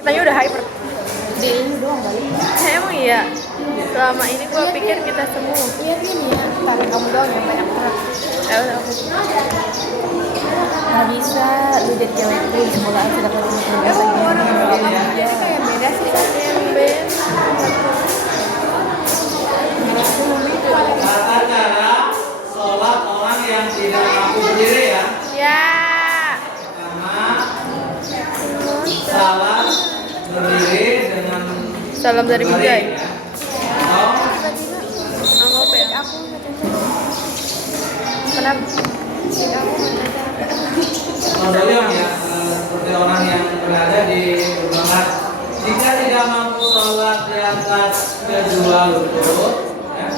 Kitanya udah hyper. Di ini doang kali. Emang iya. Selama ini gua pikir kita semua. Iya gini ya, tapi kamu doang yang banyak gerak. Ya udah aku. Nggak bisa, lu jadi cewek itu di sekolah aja dapat Orang jadi kayak beda sih sama yang band. Tata cara sholat orang yang tidak mampu berdiri ya. Ya. Pertama, salat berdiri dengan Salam dari baring, Bujai. ya. Atau Anggap ya. aku Kenapa? Kondolim ya, seperti orang yang berada di rumah. Jika tidak mampu sholat di atas kedua lutut, ya.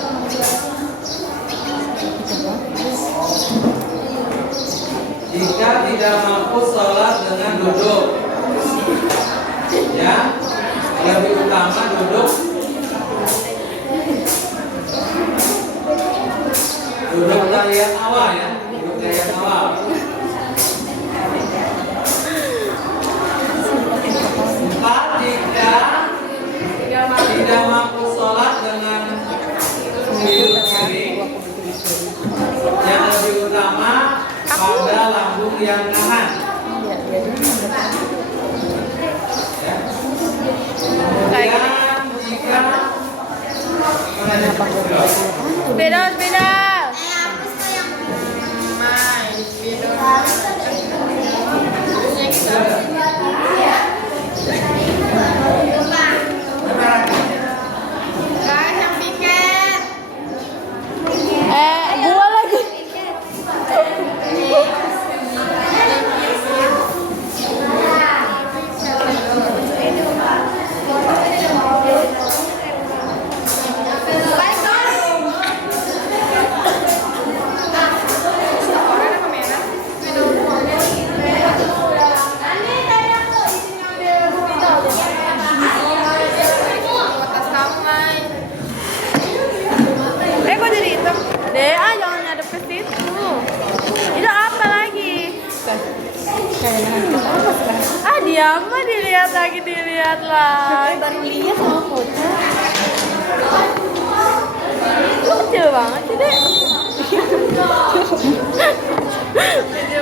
Jika tidak mampu sholat dengan duduk, ya, lebih utama duduk. Duduk tahiyat awal ya, duduk tahiyat awal. Empat, jika tidak mampu sholat dengan duduk kiri, yang lebih utama pada lambung yang kanan. Ya. Kemudian jika Beda. Gua lagi. Kok jadi hitam? Jangan ngadep ke situ. Itu apa lagi? Diam mah dilihat lagi. baru lihat sama foto. Lu kecil banget sih, Dek.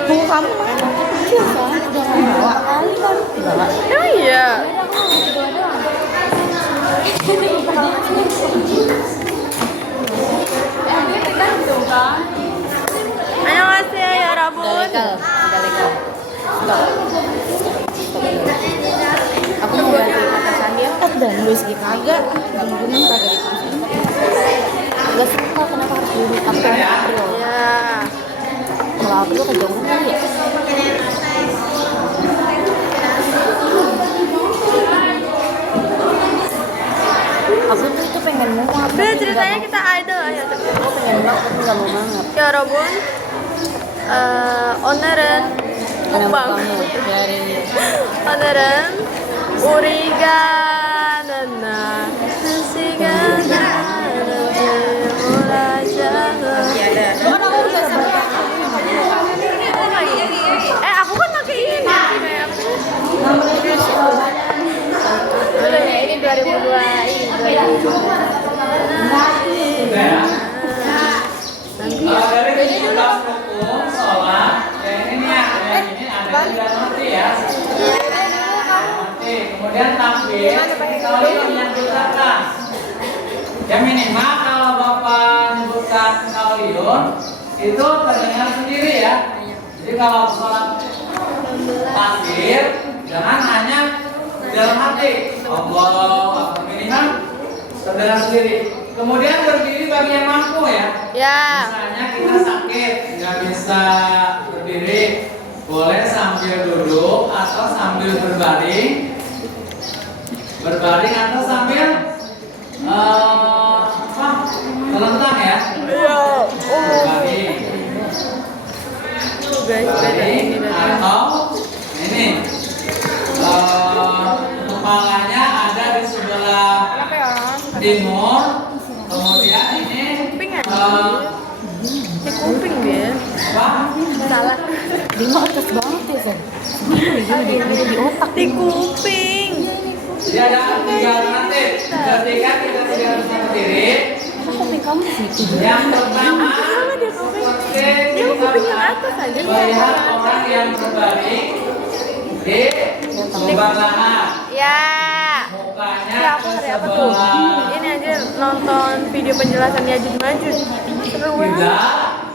Tunggu kamu kan kecil soalnya udah mau bawa kali kan. Oh iya. Berdua doang. Annyeonghaseyo ya Rabun. Udah legal. Aku mau ganti atasan dia kan dan Luis G kagak. Gunung kagak dipasang. Gak suka kenapa harus dulu April. Ya. Kalau April kejauhan kali ya. Aku tuh itu pengen ngomong. Udah ceritanya kita idol aja. Aku pengen banget tapi nggak mau banget. Ya Rabun. O늘은 mukbang. Dari 오늘은 우리가 만나 시간 하는지 몰라잖아. Aku kan pakai ini kayak aku. Ini 2002 dari 17 rukun sholat, ya ini ada 3 nanti ya. Nanti kemudian takbir, kalau yang diucapkan. Ya minimal kalau Bapak menyebutkan kauliyun itu terdengar sendiri ya. Jadi kalau sholat takbir jangan hanya dalam hati. Allah minimal terdengar sendiri. Kemudian berdiri bagi yang mampu ya. Ya. Misalnya kita sakit nggak bisa berdiri, boleh sambil duduk atau sambil berbaring atau sambil terlentang ya. Berbaring. Berbaring atau ini kepalanya ada di sebelah timur. Kemudian ini di kuping dia. Salah. Di atas banget ya, Sen. Di otak. Di kuping. Jadi ada 3 alternatif. Ketika kita tidak bisa berdiri, Masa kuping kamu di situ? yang pertama Sama dia kuping. seperti Dia kuping yang atas aja. melihat orang yang berbaring di sebelah lahan. Ya. Mukanya Ya, ke aku hari apa tuh? sebelah Ini aja nonton video penjelasan Yajud Majud. Seru banget. tidak.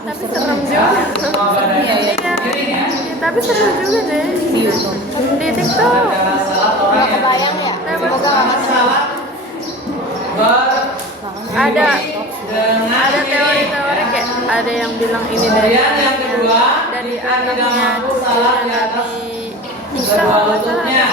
Tapi serem juga. Semua badannya Iya. miring ya. Ya, tapi seru juga deh. Di YouTube. Di TikTok. Ada salah orang yang Kebayang ya? Semoga nggak masuk. salah Ada dengan ada teori-teori kayak ada yang bilang ini dari kemudian yang kedua dari jika tidak anaknya mampu salah di cucunya atas Nabi Isa kedua kalau nggak salah. lututnya.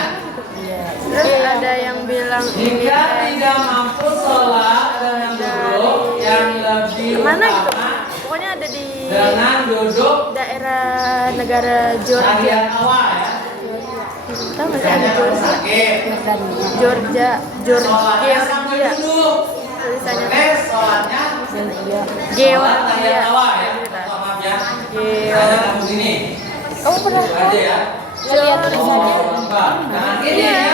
Terus ada yang bilang ini Jika kayak tidak mampu sholat dengan duduk yang lebih mana gitu. utama Pokoknya ada di dengan duduk daerah negara Georgia. bagian awal ya. Tahu nggak sih ada Hanya kalau Georgia? sakit. Georgia, Sholatnya sambil Georgia. duduk. Tulisannya Boleh sholatnya sholat Georgia. bagian awal ya. Maaf ya. Georgia. Hanya kamu gini. Kamu pernah Aja ya. ngeliat tulisannya? Allahu Akbar. Jangan gini ya.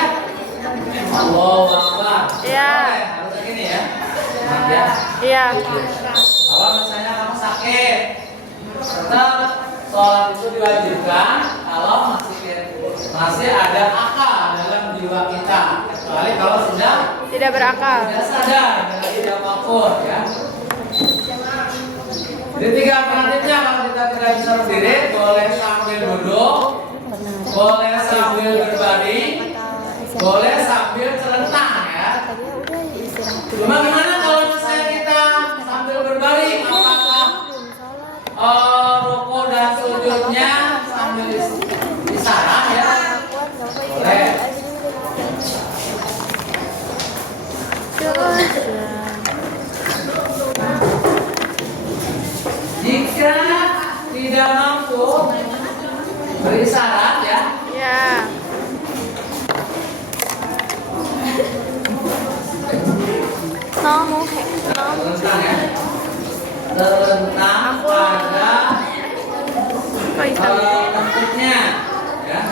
Allahu Akbar. Iya. Boleh, harus gini ya. Maaf ya. Iya. Kalau misalnya kamu sakit, tetap sholat itu diwajibkan kalau masih ada akal dalam jiwa kita. Kecuali kalau sudah Tidak berakal. tidak sadar dan tidak mampu ya. Jadi 3 alternatifnya kalau kita tidak bisa berdiri, boleh sambil duduk, boleh sambil berbaring, boleh sambil celentang ya. Cuma gimana kalau misalnya kita sambil berbaring, apakah ruku dan sujudnya sambil disarah ya? Boleh. Jika tidak mampu berisyarat ya, Ya. Nomu he. terlentang ya, terlentang pada Kok hitam? bentuknya ya,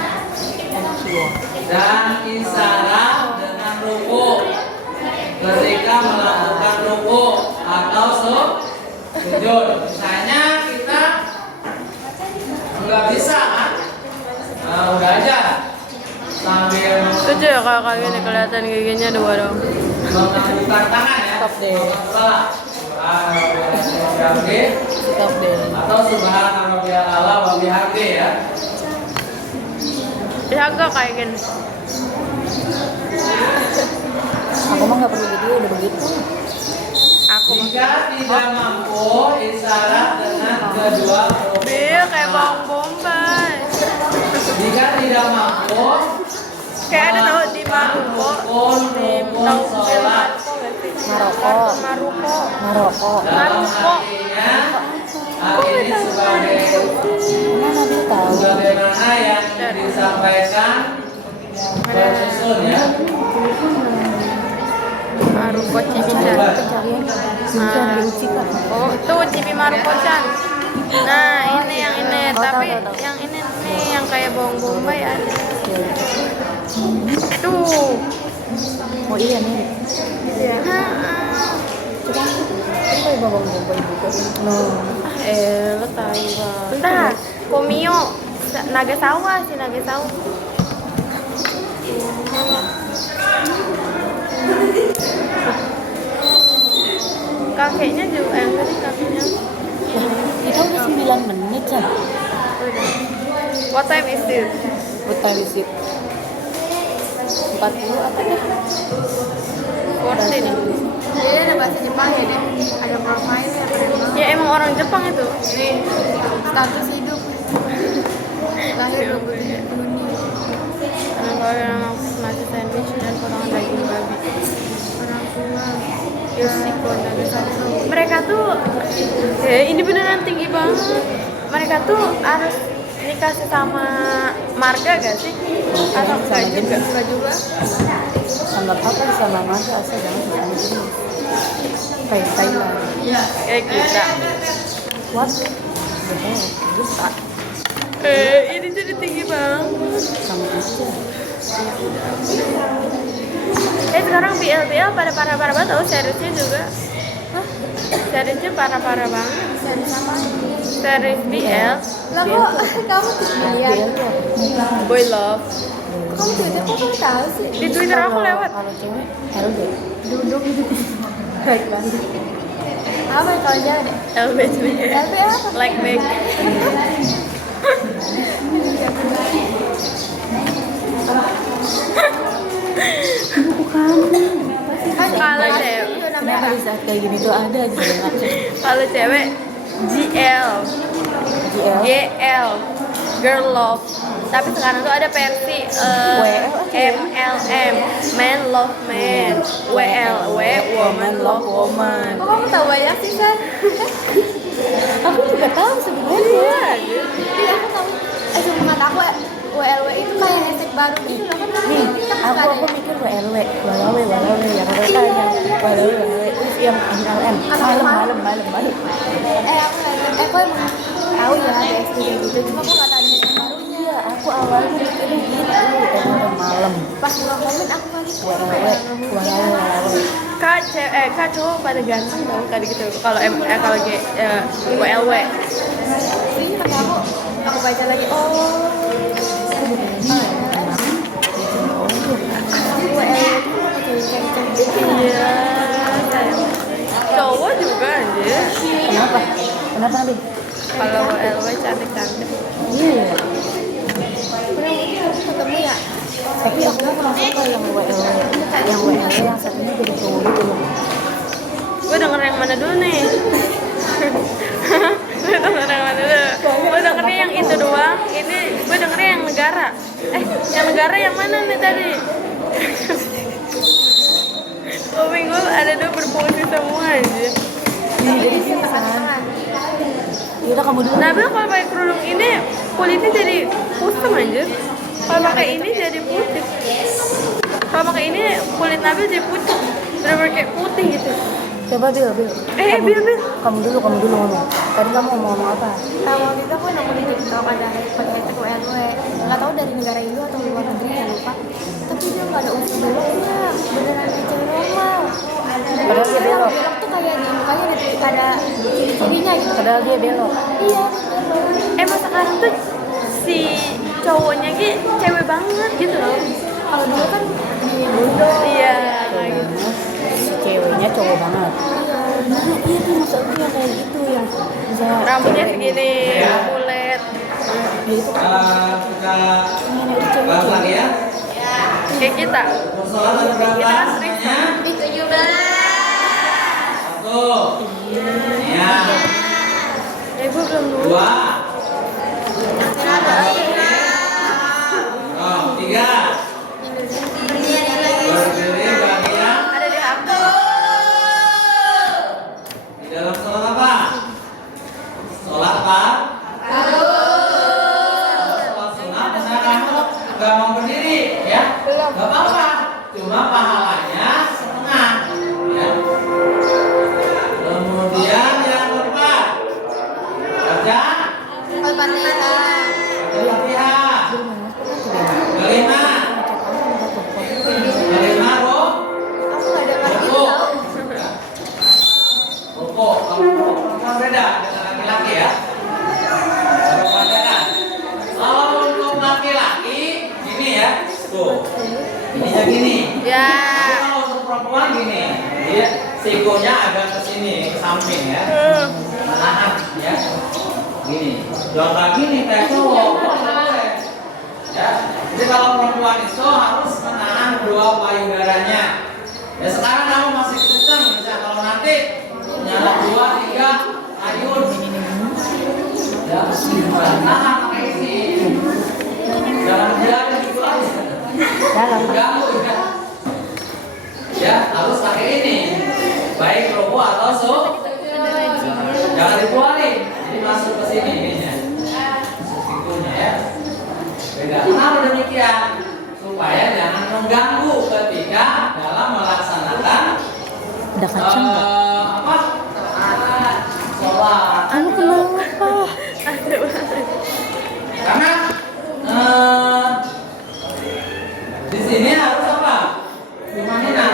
dan isyarat dengan ruku ketika melakukan ruku atau sujud. Misalnya kita nggak bisa kan, nah, udah aja sambil Setuju ya kalau kayak gini kelihatan giginya 2 dong. menangguhkan tangan ya. Stop deh. Salah. Stop deh. Atau subhana rabbiyal a'la wa bihamdi ya. Jaga kayak gini. Aku mah nggak perlu video udah begitu. Aku Jika tidak mampu isyarat dengan kedua huruf. Bil kayak bawang bombay. Jika tidak mampu Kayak ada tahu di Maruko. Di tahu film Maruko nggak sih? Maroko. Maruko. Maroko. dalam Maruko. hatinya hal ini Mana dia tahu? sebagaimana yang disampaikan bersusun ya. Maruko Cibi-chan. Pencarian susah diuji kan? Oh, tuh Cibi Maruko-chan. Nah, ini yang ini, Oh, tapi tahu. yang ini nih yang kayak bawang bombay ada. Tuh. Oh iya nih. Nah, Coba ini kayak bawang bombay juga. Loh. lo tahu Bang. Bentar, Komio Nagasawa sih Nagasawa. Kakeknya juga yang tadi kakeknya. Kita udah 9 menit kan? What time is it? What time is it? 40 apa deh? 14. Jadi ada bahasa Jepang ya deh, ada profilnya memang. Ya emang orang Jepang itu. Status hidup. Lahir 27 Juni. Kalau nama nasi sandwich dan potongan daging babi. Orang tua. Yoshiko Nagasawa. Mereka tuh, ini beneran tinggi banget. Mereka tuh harus nikah sama marga gak sih? Atau enggak juga? Enggak juga. Sama apa sama marga asal jangan sama jenis. Kayak Thailand. Kayak kita. What? Bisa Ini jadi tinggi banget. sama aja. Sekarang BL pada parah-parah banget tau, seriesnya juga. Seriesnya parah-parah banget. Series apa? Series BL, Lah kok kamu lihat? Boy Love. Kamu Twitter kok kamu tahu sih? Di Twitter aku lewat. Kalau cewek LB. Duduk. Baik banget. Apa ya kalau jalan deh? LBJ. LP apa? Like back. Kalau cewek, Kenapa di saat kayak gini tuh ada aja yang ngacak? kalau cewek GL, GL. GL, Girl Love. Tapi sekarang tuh ada versi MLM, Man Love Man, WLW, Woman Love Woman. Kok kamu tahu banyak sih, San? Aku juga tahu sebenarnya. Iya, aku tahu. Cuma kata aku WLW itu kayak hashtag baru gitu loh kan. Nih, aku mikir WLW yang mereka yang WLW yang MLM malam. Aku emang tahu ya ada SD kayak gitu, cuma aku nggak tahu ada hashtag barunya. Iya, aku awalnya mikirnya gitu malam. Pas bulan komen aku kaget. WLW. Kak cowok pada ganteng dong tadi gitu. Kalau WLW. Ini pakai aku baca lagi. Oh. Iya. Cowok juga anjir. Kenapa Nabi? Kalau WLW cantik-cantik. Iya. Ketemu ya. Tapi aku pernah suka yang WLW yang satunya jadi cowok gitu loh. Gue denger yang mana dulu nih? Gue denger yang mana dulu? Gue dengernya yang itu doang. Ini gue dengernya yang negara. Yang negara yang mana nih tadi? Kuping gue ada dua berfungsi semua aja. Jadi tengah-tengah. Yaudah kamu dulu. Nabil kalau pakai kerudung ini kulitnya jadi kusam aja. Kalau pakai ini jadi putih. Kalau pakai ini kulit Nabil jadi putih. Bener-bener kayak putih gitu. Coba Bil. Bil. Kamu dulu ngomong. Tadi kamu ngomong apa? Waktu itu aku nemu di TikTok ada pakai hashtag WLW. Nggak tahu dari negara Indo atau luar negeri ya lupa. Tapi dia nggak ada unsur beloknya, beneran kayak cewek normal. Padahal dia belok. Belok tuh kayak di mukanya ada ciri-cirinya gitu. Padahal dia belok. Iya. Emang sekarang tuh si cowoknya cewek banget gitu loh. Kalau dulu kan di Indo. Iya, kayak gitu. Si ceweknya cowok banget. Iya tuh maksud aku yang kayak gitu yang bisa Rambutnya segini, kulit. Itu Kita bahas lagi ya. Kayak kita. Persoalan ada berapa? Kita kan sering Namanya? Di 17. 1. Ya. Gue belum nulis. 2. Oh, 3. Berdiri bagian Ada di HP. di dalam sholat apa? Sholat apa? Sholat sunat. Misalnya kamu nggak mau berdiri, ya? Belum. Nggak apa-apa. Cuma pahalanya setengah, ya. Kemudian yang keempat, baca Al-Fatihah. Al-Fatihah. Kelima, roh. Aku nggak dengar gitu tau. Rokok, kalau rokok kan beda dengan laki-laki ya. Perbedakan. Kalau untuk laki-laki gini ya, tuh, ininya gini. Ya. Tapi kalau untuk perempuan gini, dia sikonya agak ke sini, ke samping ya, menahan ya, gini. Dua kaki nih kayak cowok, boleh. Ya, jadi kalau perempuan itu harus menahan dua payudaranya. Ya sekarang kamu masih kenceng, misalnya kalau nanti nyala 2, 3, ayun. Ya, tahan pakai ini. Jangan biarin gitu aja. dalam. Ganggu ya. Ya, harus pakai ini. Baik robo atau jangan dikeluarin. Jadi masuk ke sini ininya. Sikunya ya. Beda. Kenapa demikian? Supaya jangan mengganggu ketika dalam melaksanakan Ada kacang nggak? apa? Sholat. Kamu kenapa? Karena di sini harus apa? Gimana?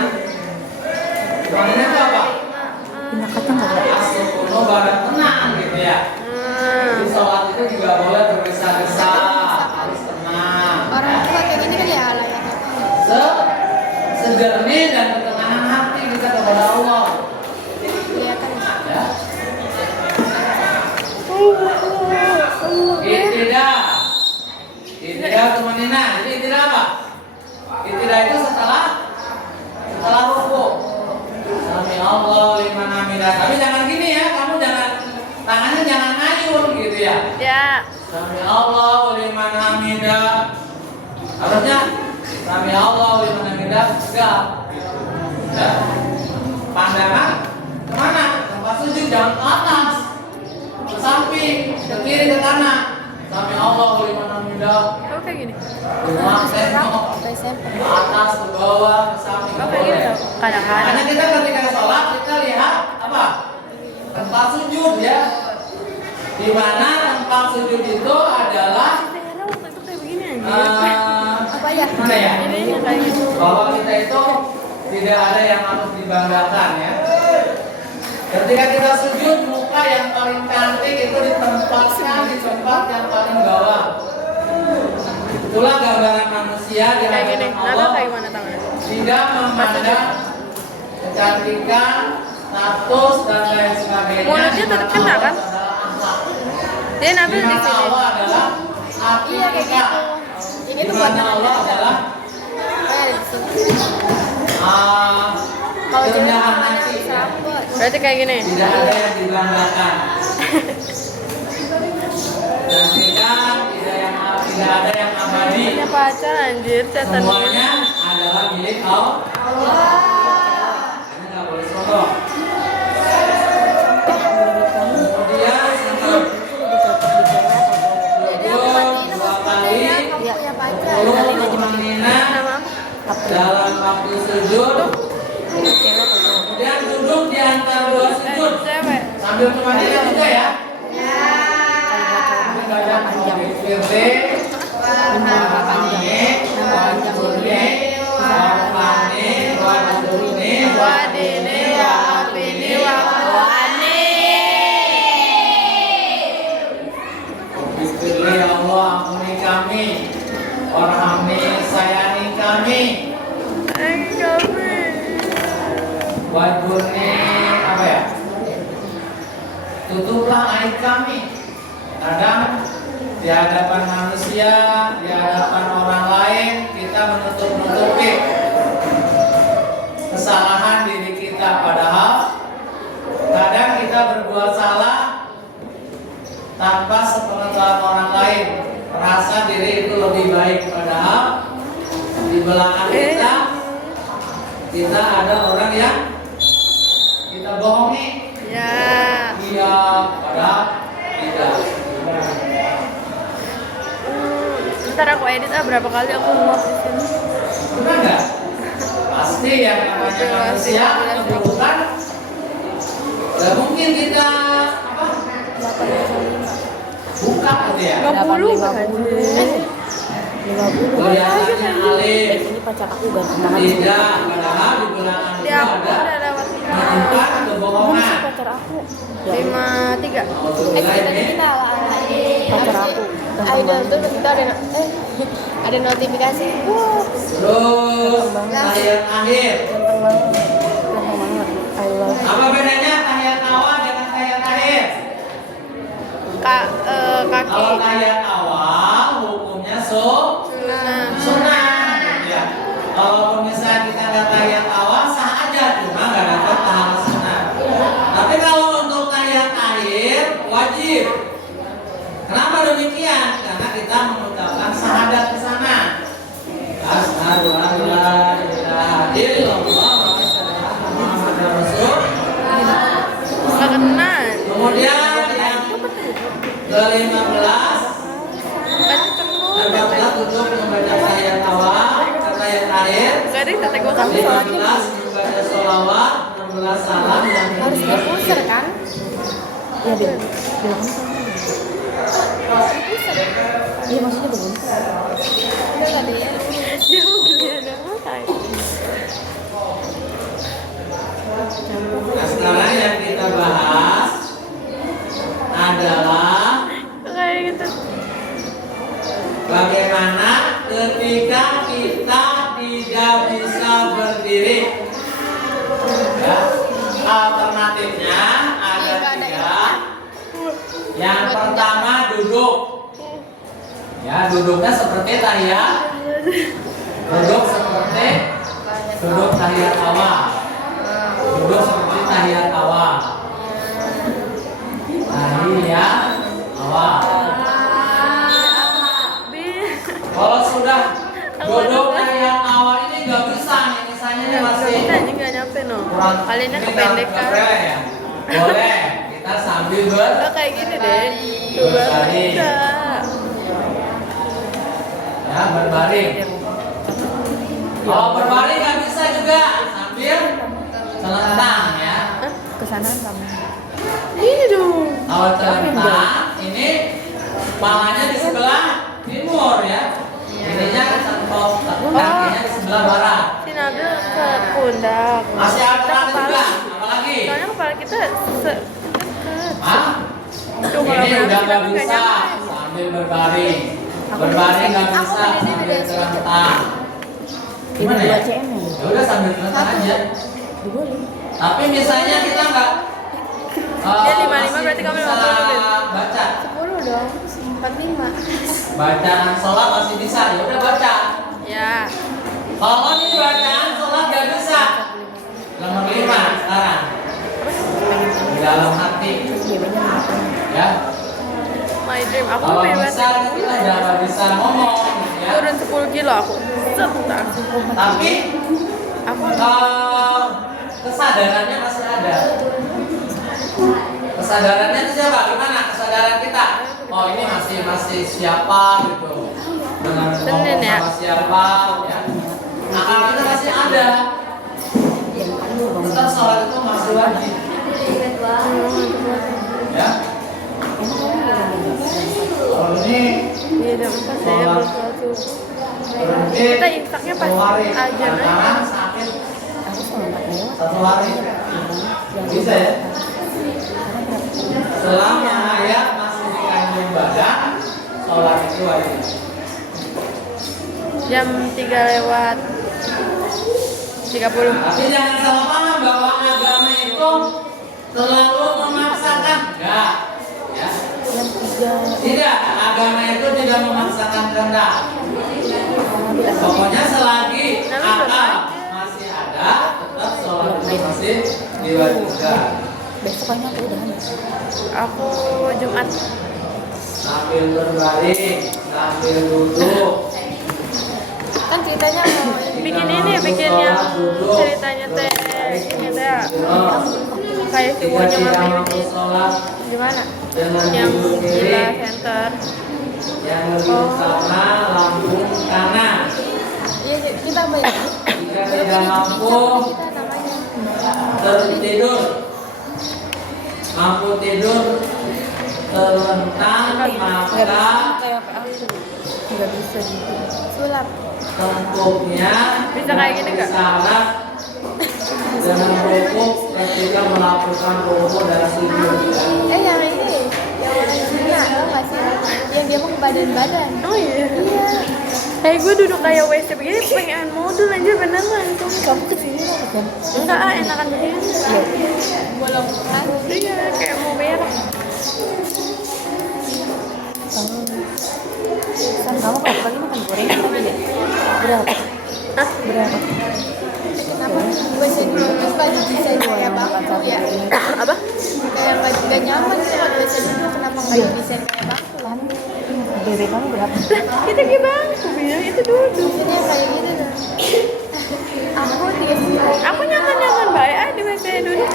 tegap. Ya. Pandangan kemana? Tempat sujud jangan ke atas, ke samping, ke kiri, ke kanan. Sami Allah liman hamidah. Oh kayak gini. Rumah tengok ke atas, ke bawah, ke samping. Oh kayak gini dong. Kadang-kadang. Hanya kita ketika sholat kita lihat apa? Tempat sujud ya. Di mana tempat sujud itu adalah Daerah waktu itu kayak begini aja. Apa ya? mana ya? Ini kayak gitu. Bahwa kita itu tidak ada yang harus dibanggakan ya. Ketika kita sujud, muka yang paling cantik itu ditempatkan di tempat yang paling bawah. Itulah gambaran manusia di Kayak gini. hadapan Nada Allah. kayak gimana tangannya? Tidak memandang kecantikan, status dan lain sebagainya. Mulutnya tetap kena, kan? Dia nabil di Di mata sini. Allah adalah Iya kayak gitu. Ini Di tuh buat mata Allah adalah kayak di sini. Kalau cewek kerendahan namanya hati. bisa rambut. Berarti kayak gini. Tidak ada yang dibanggakan. Dan tidak ada yang abadi. Punya pacar anjir, setan. Semuanya adalah milik Allah. Karena nggak boleh sombong. Kemudian Jadi aku matiin dua sama kali sepedanya, kamu punya pacar. turun menghina Nama? dalam waktu sujud. Kemudian duduk di antara dua sujud Cewek. sambil kemana juga ya. Wadini wa afini wa fuani. Bismillah ya Allah, ampuni kami, warhamni sayangi kami, wajurni apa ya? Tutuplah aib kami. Kadang di hadapan manusia, di hadapan orang lain kita menutup-nutupi kesalahan diri kita, padahal kadang kita berbuat salah tanpa sepengetahuan orang lain, merasa diri itu lebih baik, padahal di belakang kita ada orang yang kita bohongi. Ya. Iya, padahal tidak. Ntar aku edit berapa kali aku nguap di sini. Benar nggak? Pasti yang namanya manusia memerlukan. Gak mungkin kita apa? Buka gitu ya. 50 kan? 50. Kelihatannya alim. Ini pacar aku ganteng banget. Tidak, padahal di belakang Di itu aku ada udah lewat menyimpan kebohongan. Pacar aku. 53. Tadi kita Pacar aku. Idol tuh kita ada notifikasi. Wow. Terus tahiyat akhir. Ganteng banget. I love you. Apa bedanya tahiyat awal dengan tahiyat akhir? Kaki. Kalau tahiyat awal hukumnya sunnah. Ya. Kalau misalnya kita nggak tahiyat awal sah aja, cuma nggak dapat pahala sunnah. Tapi kalau untuk tahiyat akhir wajib. Kenapa demikian? Karena kita mengucapkan syahadat ke sana. Asyhadu an la ilaha illallah wa asyhadu anna Muhammadar Rasul. Nggak kenal. Kemudian yang ke-15 dan 14 duduk membaca tahiyat awal, tahiyat akhir. Jadi kata gue kan 15 membaca sholawat, 16 salam dan Harus kemudian dipuser kan? Iya, Bin. Bilang iya, maksudnya begini. Udah nggak deh ya. dia mau beli ada apa? Nah, sekarang yang kita bahas adalah Kayak gitu. bagaimana ketika kita tidak bisa berdiri. Ya, alternatifnya ada tiga. Yang pertama duduk. Ya, duduknya seperti tahiyat. Duduk seperti duduk tahiyat awal. Duduk seperti tahiyat awal. Tahiyat awal. Kalau sudah duduk tahiyat awal ini nggak bisa nih no. Kurang Kalian ini kependekan. nggak ya? Boleh, kita sambil Oh, kayak gini deh. Coba berbaring. bisa. Ya, berbaring. Kalau berbaring nggak bisa juga sambil celentang ya. Ke sana sama. Ini dong. Kalau celentang ini kepalanya di sebelah timur ya. Ininya sentuh kakinya di sebelah barat. Si Nabil ke pundak. Masih ada juga, apalagi? Soalnya kepala kita deket. Hah? Tuh kalau Ini udah berarti nggak kita bisa nyampe. sambil berbaring. Berbaring nggak bisa sambil celentang. Ini Gimana 2 ya? cm ya? Ya udah sambil celentang aja. Boleh. Tapi misalnya kita nggak Dia 55 masih berarti kamu bisa 50 Ben. baca 10 dong, 45. bacaan sholat masih bisa, ya udah baca. Ya. Kalau ini bacaan sholat nggak bisa, nomor 5 sekarang di dalam hati, ya. My dream. Aku Kalau pengen bisa kita udah nggak bisa ngomong, ya. turun 10 kilo aku. Set. Tapi Aku kesadarannya masih ada. Kesadarannya itu siapa? Gimana kesadaran kita? Oh ini masih siapa gitu. Dengan Senin ngomong ya? sama siapa ya. Akal kita masih ada. Tetap sholat itu masih wajib. Ya. Kalau ini Iya, jam 4 saya sholat bersuatu. berhenti Kita imsaknya pas 1 hari. ajan aja. Karena sakit Aku sama 4 lewat. 1 hari. Bisa ya? Selama ya masih di kandung badan, sholat itu wajib. Jam 3 lewat 30. Tapi jangan salah paham bahwa agama itu selalu memaksakan. Enggak. Ya. Yang 3 Tidak, agama itu tidak memaksakan kehendak. Pokoknya selagi akal masih ada, tetap sholat itu masih diwajibkan. besoknya aku udah habis. Aku Jumat. Sambil berbaring, sambil duduk. Kan ceritanya mau Bikin ini, bikin yang ceritanya teh ini teh kayak si Wonya Mama Yuni. Gimana? Yang gila center. Yang lebih sama lambung kanan. ya kita bayar. Jika tidak mampu Kita namanya. tertidur, mampu tidur terlentang maka Kayak apa aku nggak bisa gitu. Sulap. tengkuknya Bisa kayak gini nggak? Salah dengan rukuk ketika melakukan rukuk dan sujud. Yang ini, yang orang Cina, tau gak sih? Yang dia mau ke badan-badan. Oh iya. Iya. Kayak gue duduk kayak WC begini pengen modul aja beneran tuh. Kamu kesini lah kan? Enggak enakan begini. Bolong kan? Iya, kayak mau berak. San, kamu kalau pagi makan goreng apa ya? Berapa? Hah? Berapa? Kenapa? Gue dulu terus baju desain kayak bangku ya. Apa? Kayak gak nyaman sih kalau gue dulu. Kenapa gak desain kayak bangku? Kamu bebek kamu berapa? Lah, itu gimana? Aku bilang itu duduk. Maksudnya kayak gitu tuh. Aku 39. Aku nyaman-nyaman baik di WC dulu.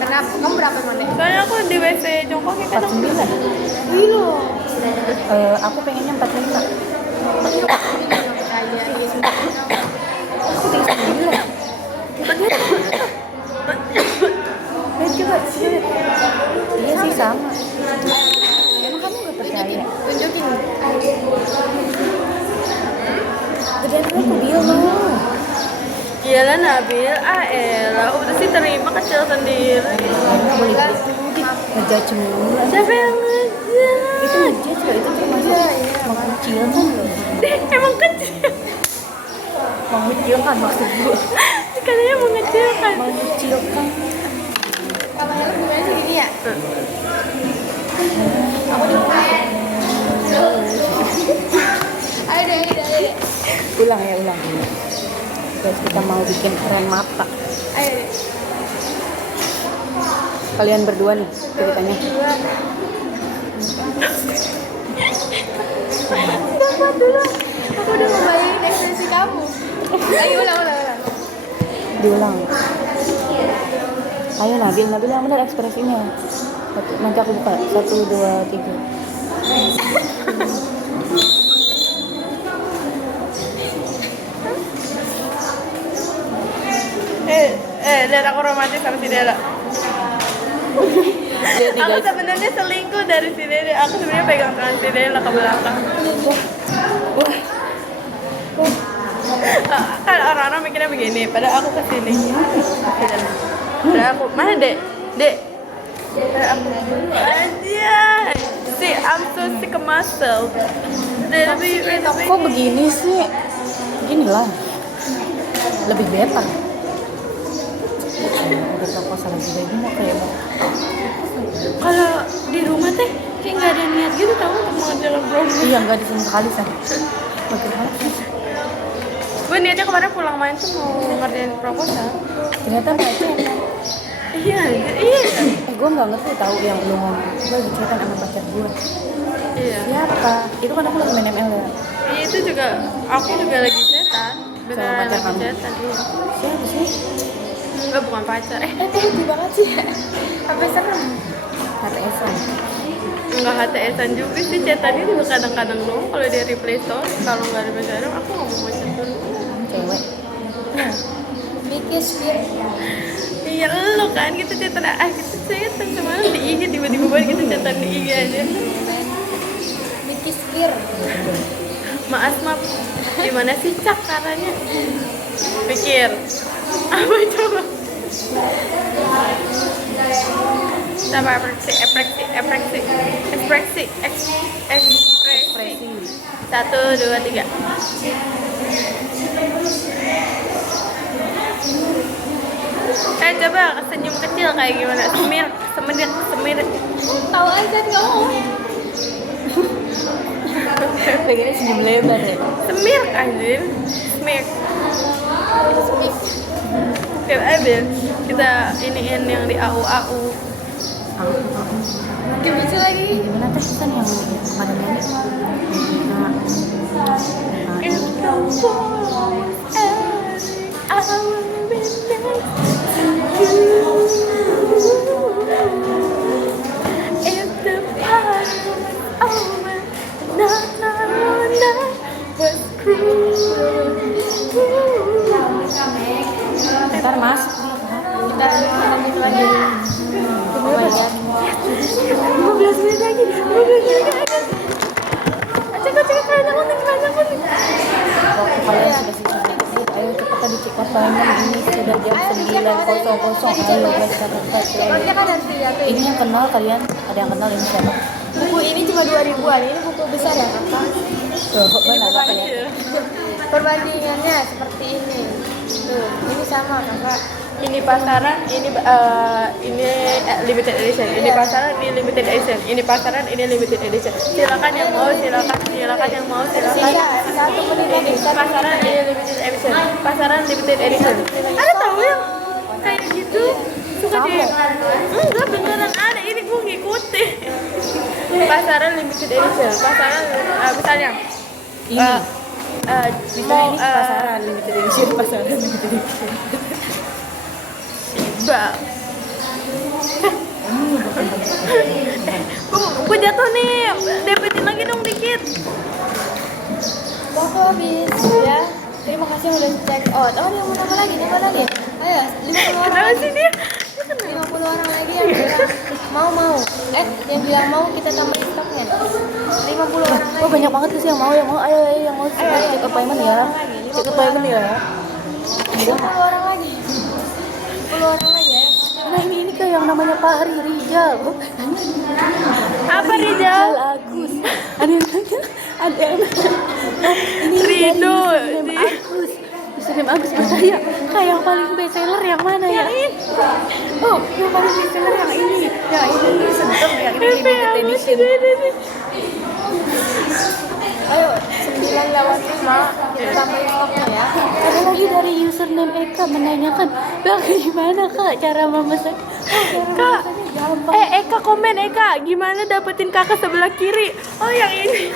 Kenapa? Kamu berapa mana? Soalnya aku di WC jongkok ya kan. 49. Wih lo. Aku pengennya 45. Kayak gitu. Aku 39. Lihat coba, sini. Iya sih sama. Emang kamu nggak percaya? Tunjukin. Gedean gue aku bilang. Iyalah Nabil, elah udah sih terima kecil sendiri. Nggak boleh gitu. Ngejudge mulu. Siapa yang ngejar? Itu ngejudge loh, itu termasuk mengecilkan loh. Emang kecil. Mengecilkan maksud gue. Katanya mau ngecilkan. Mengecilkan. Kalau yang gimana sih gini ya? Aku di Ayo deh. Ulang ya, ulang. Guys, kita mau bikin keren mata. Ayo deh. Kalian berdua nih ceritanya. Dapat dulu. Aku udah ngebayangin ekspresi kamu. Ayo ulang. Diulang. Ayo Nabil yang benar ekspresinya. Nanti aku buka 1, 2, 3. Dan aku romantis sama si Dela. Aku sebenarnya selingkuh dari si Dede. Aku sebenarnya pegang tangan si Dela ke belakang. Kan orang-orang mikirnya begini, padahal aku kesini. Padahal aku mana Dek? Padahal aku aja. See, I'm so sick of myself. Kok begini sih? Beginilah. Lebih beta. Udah proposal lagi lagi mau kayak mau. Kalau di rumah teh kayak nggak ada niat gitu tahu untuk mengerjakan program. Iya nggak di sini sekali sih. Bagaimana? Gue niatnya kemarin pulang main tuh mau ngerjain proposal. Ternyata baca. Iya. Gue nggak ngerti tahu yang lu ngomong. Gue lagi cerita sama pacar gue. Iya. Siapa? Itu kan aku lagi main ML ya. Itu juga aku juga lagi cetan. Beneran pacar lagi kamu? cetan. Iya. Siapa sih? Enggak, bukan pacar. Lucu banget sih. Sampai serem. HTS-an. Enggak HTS-an juga sih, cetannya juga kadang-kadang doang kalau dia replay story. Kalau nggak replay story aku nggak mau chat dulu. Cewek. Mikis dia. Iya lo kan kita chatan kita chatan semalam di IG tiba-tiba banget kita chatan di IG aja. Mikis gear. Maaf gimana sih Cak caranya? Pikir apa coba? Sama ekspresi. 1, 2, 3. Coba senyum kecil kayak gimana? Semir. Tahu aja nggak mau. Pengennya senyum lebar ya. Semir anjir. Semir. Kita iniin yang di AU. Mungkin bisa lagi. Gimana tuh kan yang kemarin nyanyi? Nah. If the world ends, I will be next to you. If the party was over, night was cruel. Ntar mas. Ntar lanjut lagi. Kemudian 15 menit lagi. Cek keranjang kuning. Waktu kalian sudah sih. Ayo cepat tadi cek appointment ini sudah jam 9.00. Ayo guys cepat. Emangnya kan harus dilihat tuh. Ini yang kenal kalian? Ada yang kenal ini siapa? Buku ini cuma 2.000-an. Ini buku besar ya kakak. Tuh, benar apa ya? Perbandingannya seperti ini. Tuh, ini sama kakak. Ini pasaran, ini limited edition. Ini pasaran, ini limited edition. Ini pasaran, ini limited edition. Silakan yang mau, silakan yang mau, silakan. Iya, 1 menit lagi. Ini pasaran, ini limited edition. Pasaran limited edition. Ada tahu yang kayak gitu? Suka dia. Enggak beneran ada. Ini gue ngikutin. Pasaran limited edition. Pasaran misalnya. Ini. Mau Ini pasaran limited edition. Bang. Gue jatuh nih, debetin lagi dong dikit. Waktu habis ya. Terima kasih udah cek out. Oh, dia mau nambah lagi. Ayo, 50 orang Kenapa lagi. sih dia? 50 orang lagi yang bilang mau. Yang bilang mau kita tambahin stoknya. 50 orang lagi. Oh banyak banget sih yang mau. Ayo yang mau cek appointment ya. Cek appointment ya. 10 orang lagi. 10 orang lagi ya. Nah ini kayak yang namanya Pak Rijal. Apa Rijal? Agus. Ada yang nanya. Ini Rido. Agus. Username Agus bertanya kayak yang paling best seller yang mana ya? Oh, yang paling best seller yang ini. Yang ini sedang, yang ini limited edition. Ayo, 9 lewat 5 kita tambahin stoknya ya. Ada lagi dari username Eka menanyakan, bagaimana kak cara memesan? Kak, Eka komen Eka, gimana dapetin kakak sebelah kiri? Oh yang ini.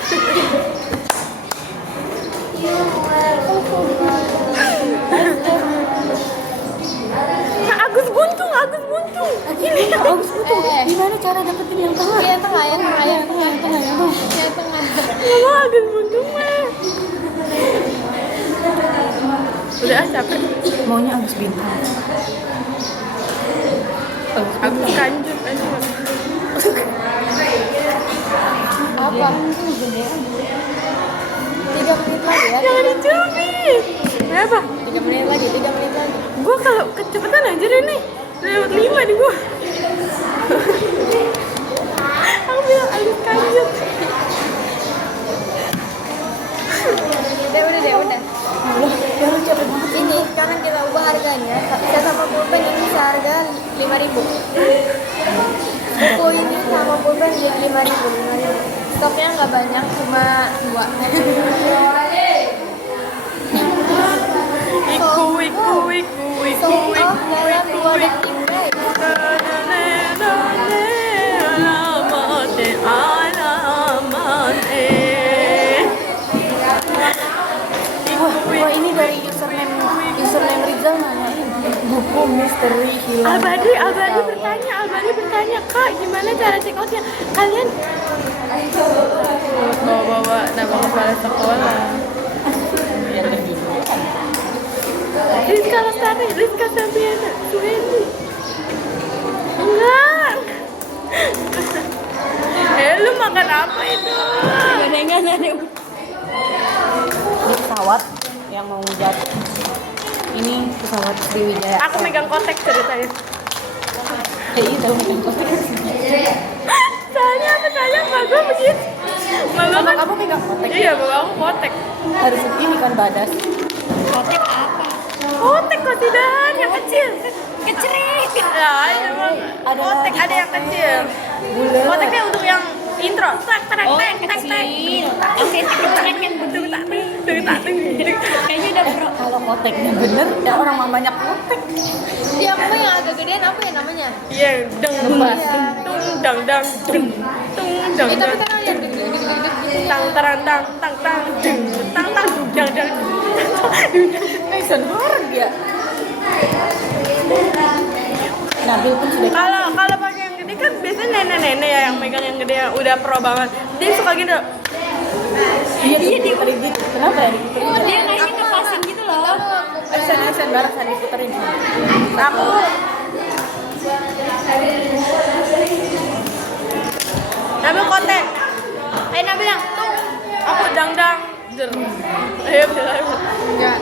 cara dapetin yang tengah? Yang tengah, yang tengah, yang tengah, Yang tengah, yang tengah. yang tengah. Mama agak buntung mah. Udah capek. Maunya Agus Bintang. Aku kanjut aja. Apa? 3 menit lagi ya. Jangan dicubit. Kenapa? 3 menit lagi, 3 menit lagi. Gua kalau kecepatan aja deh nih. Lewat 5 nih gua. Aku bilang Agus kanjut. Udah. Baru capek banget. Ini sekarang kita ubah harganya. Saya sama pulpen ini seharga 5.000. Buku ini sama pulpen jadi 5.000. Stoknya nggak banyak, cuma 2. Iku. Sold off dalam 2 detik guys. Wah, ini dari username Rizal nanyain buku misteri hilang. Albadi bertanya, Kak, gimana cara check outnya? Kalian bawa nama kepala sekolah. Rizka Lestari, Rizka Sabiana, Suhendi. Enggak. Lu makan apa itu? Enggak. Di pesawat yang mau jatuh. Ini pesawat Sriwijaya. Aku megang kotek ceritanya. Iya, tahu megang kotek. Soalnya bagus begitu. Malu kan? Kamu megang kotek? Iya, bawa aku kotek. Harus ini kan badas. Kotek apa? Kotek kosidahan yang kecil. Kecerik. Ya, emang Ada kotek lagi ada yang kecil. Bulat. Koteknya untuk yang intro. Tak. Kayaknya udah pro. Kalau koteknya bener, ya orang mamanya kotek. Iya, kamu yang agak gedean apa ya namanya? Iya, deng Ngebas. dang dang deng dang Tapi dang kan yang deg-deg. tang tarang tang tang tang deng tang tang dang dang. Mason horror dia. Nabil pun sudah. Kalau pakai yang gede kan biasanya nenek-nenek ya yang megang yang gede yang udah pro banget. Dia suka gitu. Iya dia ribet. Kenapa ya? Dia kayaknya ngepasin gitu loh. Action barusan diputerin. Aku Nabil kotek. Nabil yang tung. Aku dang dang. Jer. Ayo. Enggak.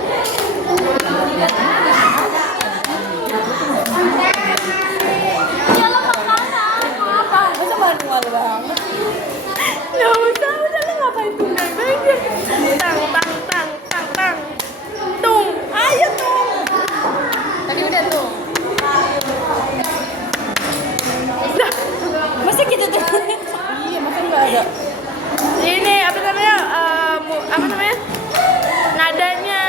Ya lo makanan. Apa? Masa manual banget? Nggak usah, udah lo ngapain tunggang aja. Tang. Tung. Ayo tung. Tadi udah tuh. Masa gitu tuh? Iya, masa nggak ada. Ini apa namanya? Nadanya.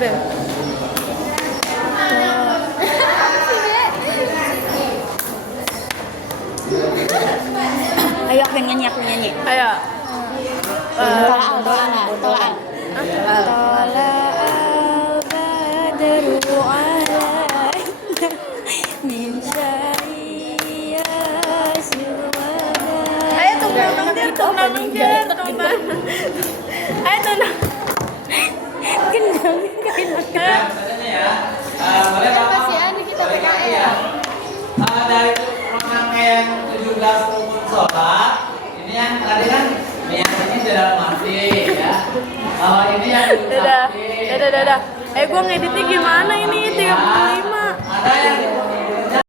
Bel. Ayo aku nyanyi. Ayo. Tolak. Badru alaina min syariya syurwana. Ayo tumbang jer. Ayo tumbang. Kendang. Biasanya ya, boleh Bapak Kasihan kita PKL. ya. Dari rangkaian 17 rukun sholat, ini yang tadi kan niatnya dalam hati ya. Kalau ini yang Dadah. Gua ngeditnya gimana ini?